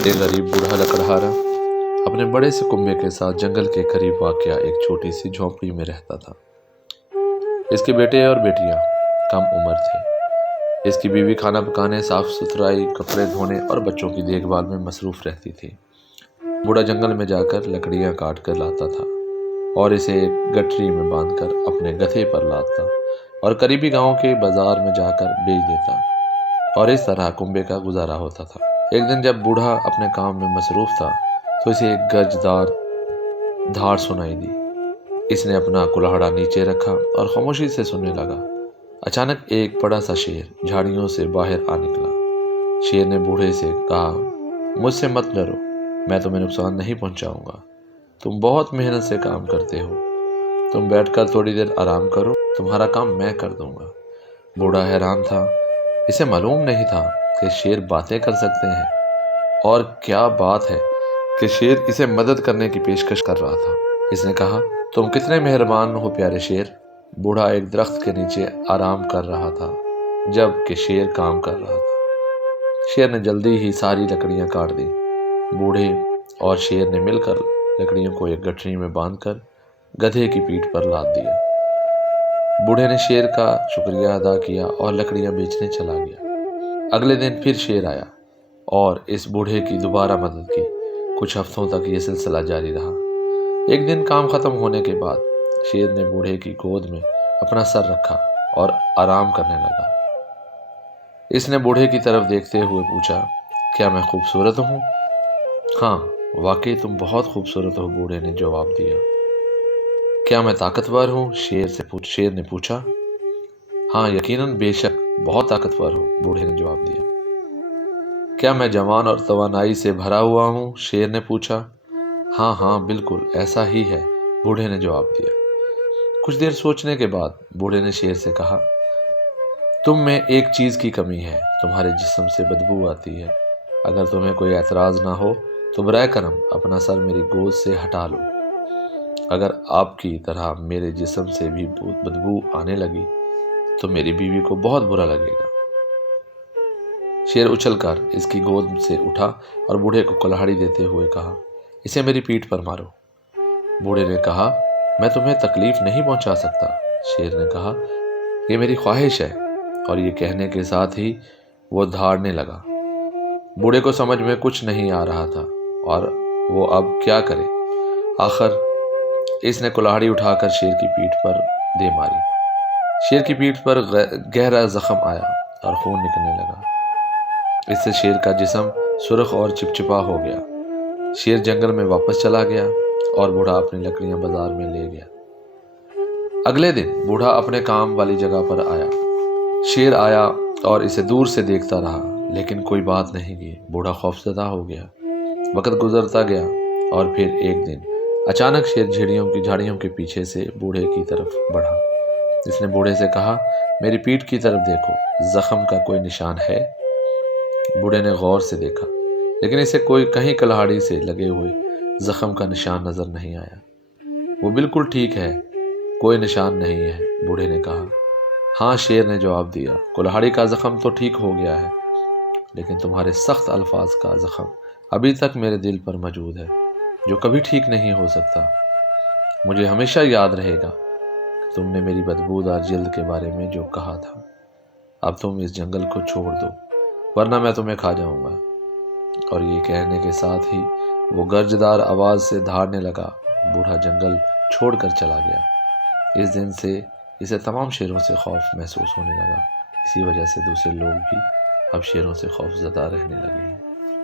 ایک غریب بوڑھا لکڑہارا اپنے بڑے سے کنبے کے ساتھ جنگل کے قریب واقع ایک چھوٹی سی جھونپڑی میں رہتا تھا۔ اس کے بیٹے اور بیٹیاں کم عمر تھے۔ اس کی بیوی کھانا پکانے، صاف ستھرائی، کپڑے دھونے اور بچوں کی دیکھ بھال میں مصروف رہتی تھی۔ بوڑھا جنگل میں جا کر لکڑیاں کاٹ کر لاتا تھا اور اسے ایک گٹھری میں باندھ کر اپنے گدھے پر لادتا اور قریبی گاؤں کے بازار میں جا کر بیچ دیتا، اور اس طرح کنبے کا گزارا ہوتا تھا۔ ایک دن جب بوڑھا اپنے کام میں مصروف تھا تو اسے ایک گرجدار دھاڑ سنائی دی۔ اس نے اپنا کلہاڑا نیچے رکھا اور خاموشی سے سننے لگا۔ اچانک ایک بڑا سا شیر جھاڑیوں سے باہر آ نکلا۔ شیر نے بوڑھے سے کہا، مجھ سے مت ڈرو، میں تمہیں نقصان نہیں پہنچاؤں گا۔ تم بہت محنت سے کام کرتے ہو، تم بیٹھ کر تھوڑی دیر آرام کرو، تمہارا کام میں کر دوں گا۔ بوڑھا حیران تھا، اسے معلوم نہیں تھا کہ شیر باتیں کر سکتے ہیں، اور کیا بات ہے کہ شیر اسے مدد کرنے کی پیشکش کر رہا تھا۔ اس نے کہا، تم کتنے مہربان ہو پیارے شیر۔ بوڑھا ایک درخت کے نیچے آرام کر رہا تھا جب کہ شیر کام کر رہا تھا۔ شیر نے جلدی ہی ساری لکڑیاں کاٹ دی۔ بوڑھے اور شیر نے مل کر لکڑیوں کو ایک گٹھری میں باندھ کر گدھے کی پیٹھ پر لاد دیا۔ بوڑھے نے شیر کا شکریہ ادا کیا اور لکڑیاں بیچنے چلا گیا۔ اگلے دن پھر شیر آیا اور اس بوڑھے کی دوبارہ مدد کی۔ کچھ ہفتوں تک یہ سلسلہ جاری رہا۔ ایک دن کام ختم ہونے کے بعد شیر نے بوڑھے کی گود میں اپنا سر رکھا اور آرام کرنے لگا۔ اس نے بوڑھے کی طرف دیکھتے ہوئے پوچھا، کیا میں خوبصورت ہوں؟ ہاں، واقعی تم بہت خوبصورت ہو، بوڑھے نے جواب دیا۔ کیا میں طاقتور ہوں؟ شیر نے پوچھا۔ ہاں یقیناً، بے شک بہت طاقتور ہو، بوڑھے نے جواب دیا۔ کیا میں جوان اور توانائی سے بھرا ہوا ہوں؟ شیر نے پوچھا۔ ہاں ہاں بالکل ایسا ہی ہے، بوڑھے نے جواب دیا۔ کچھ دیر سوچنے کے بعد بوڑھے نے شیر سے کہا، تم میں ایک چیز کی کمی ہے، تمہارے جسم سے بدبو آتی ہے۔ اگر تمہیں کوئی اعتراض نہ ہو تو برائے کرم اپنا سر میری گود سے ہٹا لو۔ اگر آپ کی طرح میرے جسم سے بھی بدبو آنے لگی تو میری بیوی کو بہت برا لگے گا۔ شیر اچھل کر اس کی گود سے اٹھا اور بوڑھے کو کلہاڑی دیتے ہوئے کہا، اسے میری پیٹھ پر مارو۔ بوڑھے نے کہا، میں تمہیں تکلیف نہیں پہنچا سکتا۔ شیر نے کہا، یہ میری خواہش ہے، اور یہ کہنے کے ساتھ ہی وہ دھاڑنے لگا۔ بوڑھے کو سمجھ میں کچھ نہیں آ رہا تھا اور وہ اب کیا کرے۔ آخر اس نے کلہاڑی اٹھا کر شیر کی پیٹھ پر دے ماری۔ شیر کی پیٹھ پر گہرا زخم آیا اور خون نکلنے لگا۔ اس سے شیر کا جسم سرخ اور چپچپا ہو گیا۔ شیر جنگل میں واپس چلا گیا اور بوڑھا اپنی لکڑیاں بازار میں لے گیا۔ اگلے دن بوڑھا اپنے کام والی جگہ پر آیا۔ شیر آیا اور اسے دور سے دیکھتا رہا، لیکن کوئی بات نہیں کی۔ بوڑھا خوفزدہ ہو گیا۔ وقت گزرتا گیا اور پھر ایک دن اچانک شیر جھاڑیوں کے پیچھے سے بوڑھے کی طرف بڑھا۔ اس نے بوڑھے سے کہا، میری پیٹھ کی طرف دیکھو، زخم کا کوئی نشان ہے؟ بوڑھے نے غور سے دیکھا، لیکن اسے کہیں کلہاڑی سے لگے ہوئے زخم کا نشان نظر نہیں آیا۔ وہ بالکل ٹھیک ہے، کوئی نشان نہیں ہے، بوڑھے نے کہا۔ ہاں، شیر نے جواب دیا، کلہاڑی کا زخم تو ٹھیک ہو گیا ہے، لیکن تمہارے سخت الفاظ کا زخم ابھی تک میرے دل پر موجود ہے، جو کبھی ٹھیک نہیں ہو سکتا۔ مجھے ہمیشہ یاد رہے گا کہ تم نے میری بدبودار جلد کے بارے میں جو کہا تھا۔ اب تم اس جنگل کو چھوڑ دو، ورنہ میں تمہیں کھا جاؤں گا۔ اور یہ کہنے کے ساتھ ہی وہ گرجدار آواز سے دھاڑنے لگا۔ بوڑھا جنگل چھوڑ کر چلا گیا۔ اس دن سے اسے تمام شیروں سے خوف محسوس ہونے لگا۔ اسی وجہ سے دوسرے لوگ بھی اب شیروں سے خوف زدہ رہنے لگے ہیں۔